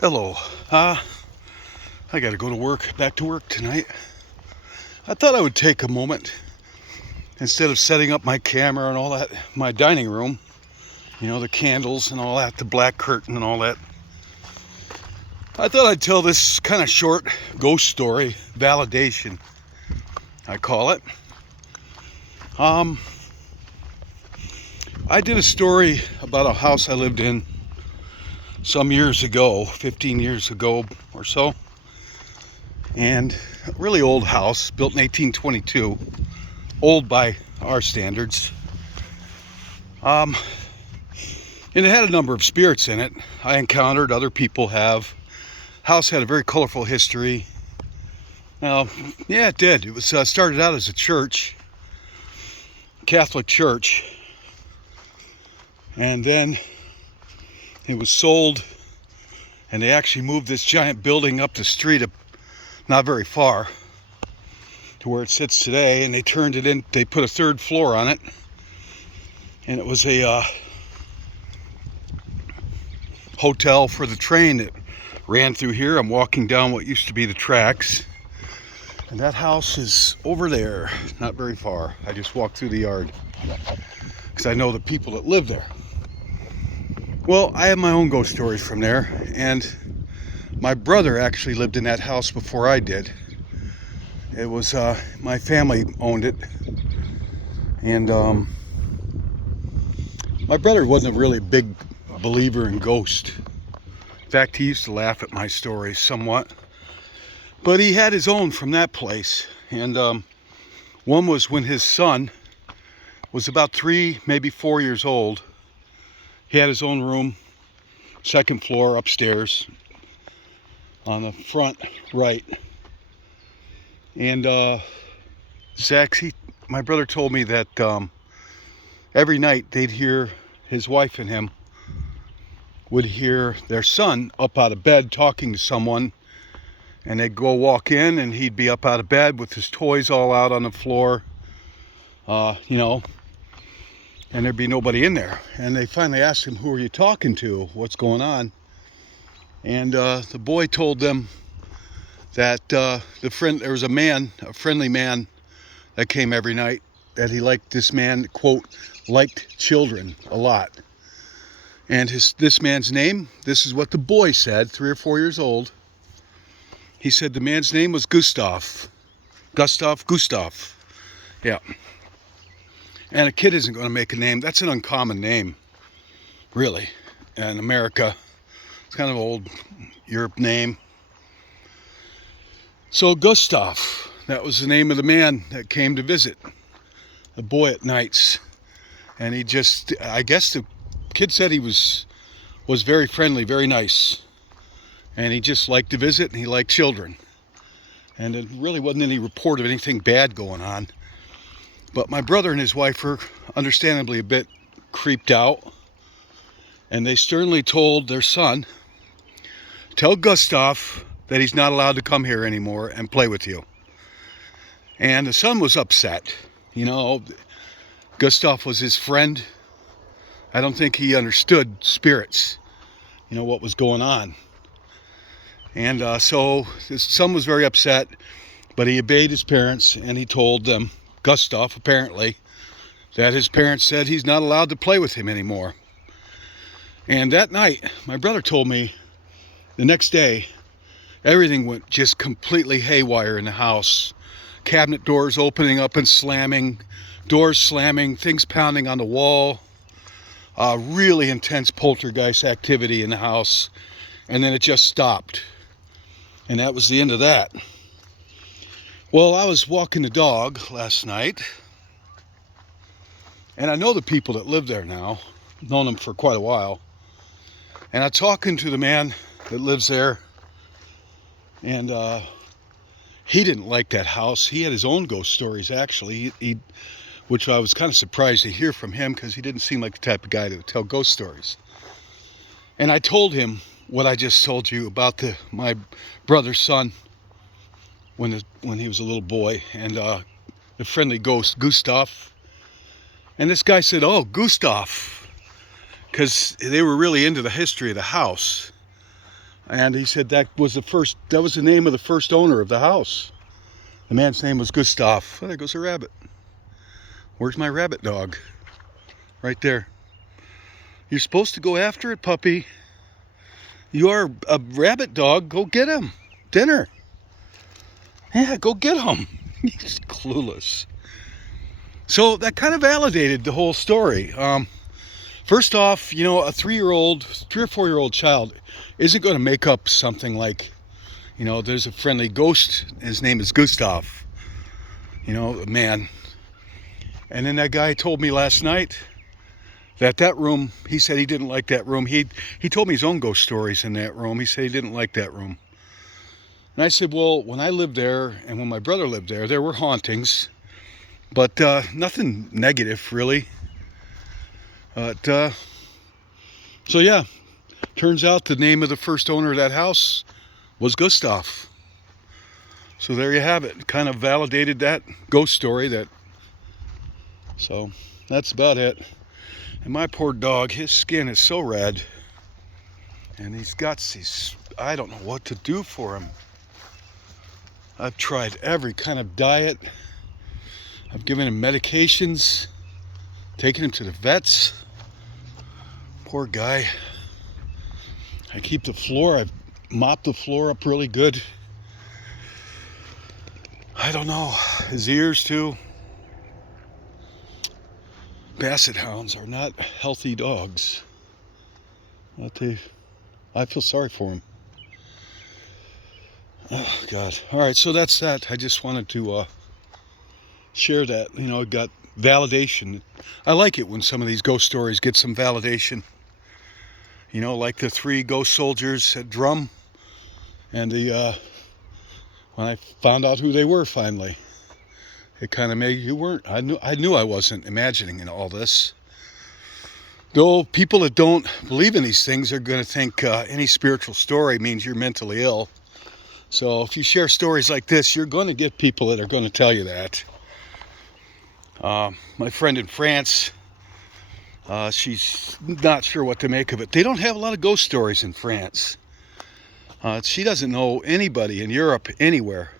Hello. I gotta go to work, back to work tonight. I thought I would take a moment, instead of setting up my camera and all that, my dining room, the candles and all that, the black curtain and all that. I thought I'd tell this kind of short ghost story, validation, I call it. I did a story about a house I lived in some years ago, 15 years ago or so. And a really old house, built in 1822, old by our standards. And it had a number of spirits in it. I encountered, other people have. House had a very colorful history. Yeah, it did. It was started out as a church, Catholic church, and then it was sold, and they actually moved this giant building up the street, not very far, to where it sits today, and they turned it in. They put a third floor on it, and it was a hotel for the train that ran through here. I'm walking down what used to be the tracks, and that house is over there, not very far. I just walked through the yard because I know the people that live there. Well, I have my own ghost stories from there, and my brother actually lived in that house before I did. It was my family owned it, and my brother wasn't a really big believer in ghosts. In fact, he used to laugh at my stories somewhat, but he had his own from that place. And one was when his son was about 3, maybe 4 years old. He had his own room, second floor upstairs on the front right. And Zach, my brother told me that every night they'd hear, his wife and him would hear their son up out of bed talking to someone, and they'd go walk in, and he'd be up out of bed with his toys all out on the floor, and there'd be nobody in there. And they finally asked him, "Who are you talking to? What's going on?" And the boy told them that there was a friendly man that came every night, that he liked. This man, quote, liked children a lot. And this man's name, this is what the boy said, 3 or 4 years old. He said the man's name was Gustav. Gustav. Yeah. And a kid isn't going to make a name. That's an uncommon name, really. In America, it's kind of an old Europe name. So Gustav, that was the name of the man that came to visit the boy at nights. And he just, I guess the kid said he was very friendly, very nice. And he just liked to visit, and he liked children. And it really wasn't any report of anything bad going on. But my brother and his wife were understandably a bit creeped out. And they sternly told their son, "Tell Gustav that he's not allowed to come here anymore and play with you." And the son was upset. Gustav was his friend. I don't think he understood spirits, what was going on. And so his son was very upset, but he obeyed his parents, and he told them, Gustav apparently, that his parents said he's not allowed to play with him anymore. And that night, my brother told me the next day, everything went just completely haywire in the house. Cabinet doors opening up and slamming, doors slamming, things pounding on the wall. Really intense poltergeist activity in the house. And then it just stopped. And that was the end of that. Well, I was walking the dog last night, and I know the people that live there now. I've known them for quite a while. And I'm talking to the man that lives there, and he didn't like that house. He had his own ghost stories, actually, which I was kind of surprised to hear from him, because he didn't seem like the type of guy that would tell ghost stories. And I told him what I just told you about my brother's son when he was a little boy, and the friendly ghost Gustav. And this guy said, "Oh, Gustav," because they were really into the history of the house. And he said that was the name of the first owner of the house. The man's name was Gustav. Oh, there goes a rabbit. Where's my rabbit dog? Right there. You're supposed to go after it, puppy. You are a rabbit dog. Go get him. Dinner. Yeah, go get him. He's clueless. So that kind of validated the whole story. First off, you know, a 3 or 4-year-old child isn't going to make up something like, you know, there's a friendly ghost. His name is Gustav. You know, a man. And then that guy told me last night that room, he said he didn't like that room. He told me his own ghost stories in that room. He said he didn't like that room. And I said, well, when I lived there and when my brother lived there, there were hauntings, but nothing negative, really. But, so yeah, turns out the name of the first owner of that house was Gustav. So there you have it. Kind of validated that ghost story. So that's about it. And my poor dog, his skin is so red. And he's got these, I don't know what to do for him. I've tried every kind of diet. I've given him medications, taken him to the vets. Poor guy. I keep the floor, I've mopped the floor up really good. I don't know, his ears too. Basset hounds are not healthy dogs. I feel sorry for him. Oh, God. All right, so that's that. I just wanted to share that. You know, it got validation. I like it when some of these ghost stories get some validation. You know, like the 3 ghost soldiers at Drum. And when I found out who they were finally, it kind of made you weren't. I knew I wasn't imagining in all this. Though people that don't believe in these things are going to think any spiritual story means you're mentally ill. So if you share stories like this, you're going to get people that are going to tell you that. My friend in France, she's not sure what to make of it. They don't have a lot of ghost stories in France. She doesn't know anybody in Europe anywhere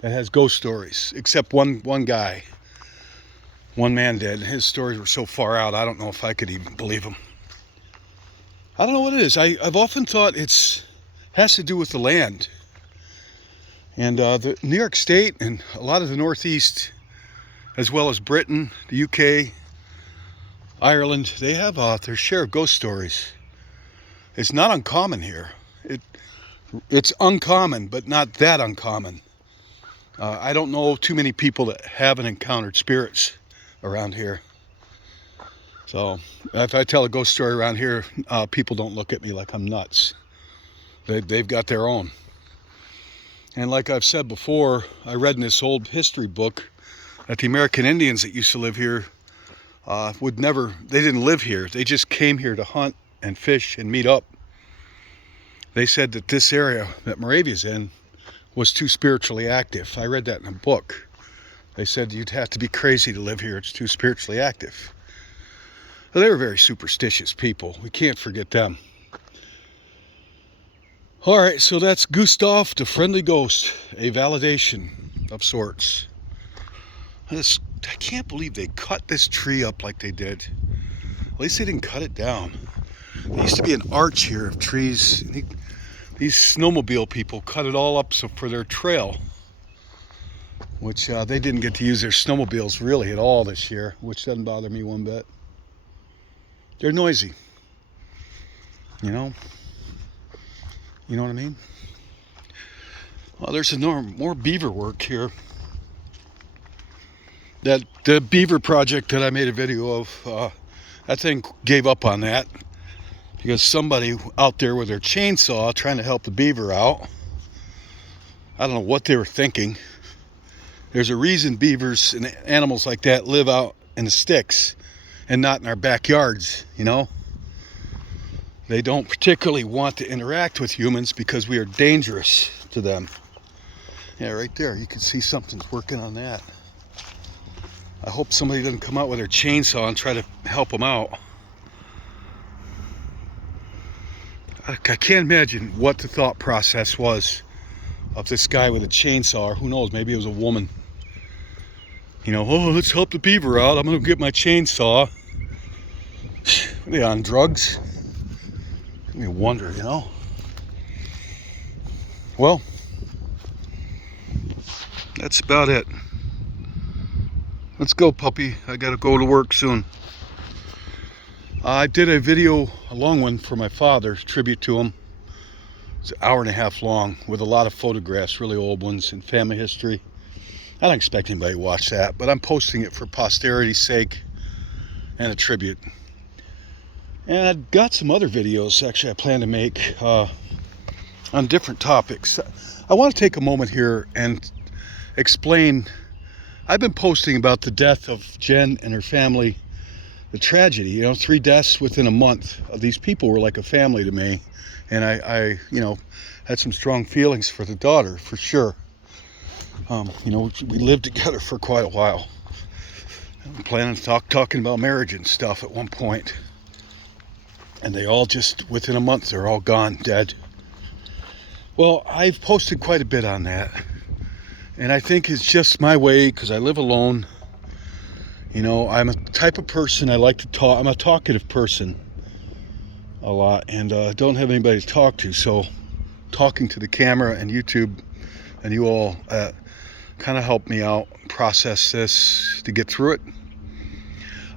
that has ghost stories, except one guy. One man did. His stories were so far out, I don't know if I could even believe them. I don't know what it is. I've often thought has to do with the land. And the New York State and a lot of the Northeast, as well as Britain, the UK, Ireland, they have their share of ghost stories. It's not uncommon here. It's uncommon, but not that uncommon. I don't know too many people that haven't encountered spirits around here. So if I tell a ghost story around here, people don't look at me like I'm nuts. They've got their own. And like I've said before, I read in this old history book that the American Indians that used to live here they didn't live here. They just came here to hunt and fish and meet up. They said that this area that Moravia's in was too spiritually active. I read that in a book. They said you'd have to be crazy to live here. It's too spiritually active. Well, they were very superstitious people. We can't forget them. All right, so that's Gustav, the friendly ghost, a validation of sorts. I can't believe they cut this tree up like they did. At least they didn't cut it down. There used to be an arch here of trees. These snowmobile people cut it all up for their trail, which they didn't get to use their snowmobiles really at all this year, which doesn't bother me one bit. They're noisy, you know? You know what I mean? Well, there's more beaver work here. The beaver project that I made a video of, that thing gave up on that because somebody out there with their chainsaw trying to help the beaver out. I don't know what they were thinking. There's a reason beavers and animals like that live out in the sticks and not in our backyards, you know? They don't particularly want to interact with humans because we are dangerous to them. Yeah, right there, you can see something's working on that. I hope somebody doesn't come out with their chainsaw and try to help them out. I can't imagine what the thought process was of this guy with a chainsaw, or who knows, maybe it was a woman. You know, oh, let's help the beaver out. I'm gonna get my chainsaw. Are they on drugs? You wonder, you know. Well, that's about it. Let's go, puppy. I gotta go to work soon. I did a video, a long one, for my father, tribute to him. It's an hour and a half long with a lot of photographs, really old ones, and family history. I don't expect anybody to watch that, but I'm posting it for posterity's sake and a tribute. And I've got some other videos, actually, I plan to make on different topics. I want to take a moment here and explain. I've been posting about the death of Jen and her family, the tragedy, you know, 3 deaths within a month. These people were like a family to me, and I you know, had some strong feelings for the daughter, for sure. You know, we lived together for quite a while. I'm planning to talking about marriage and stuff at one point. And they all just, within a month, they're all gone, dead. Well, I've posted quite a bit on that. And I think it's just my way, because I live alone. You know, I'm a type of person, I like to talk. I'm a talkative person a lot, and don't have anybody to talk to. So talking to the camera and YouTube and you all kind of helped me out process this to get through it.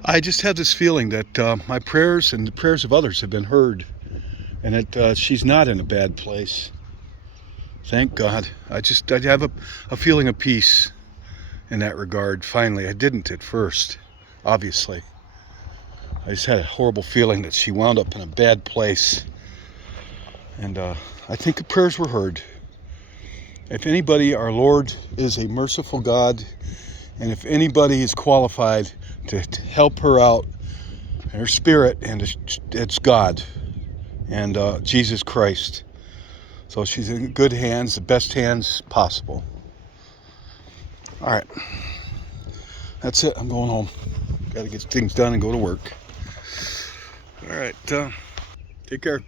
I just had this feeling that my prayers and the prayers of others have been heard, and that she's not in a bad place. Thank God. I have a feeling of peace in that regard. Finally, I didn't at first, obviously. I just had a horrible feeling that she wound up in a bad place, and I think the prayers were heard. If anybody, our Lord is a merciful God, and if anybody is qualified to help her out in her spirit, and it's God and Jesus Christ. So she's in good hands, the best hands possible. All right, that's it. I'm going home. Got to get things done and go to work. All right, take care.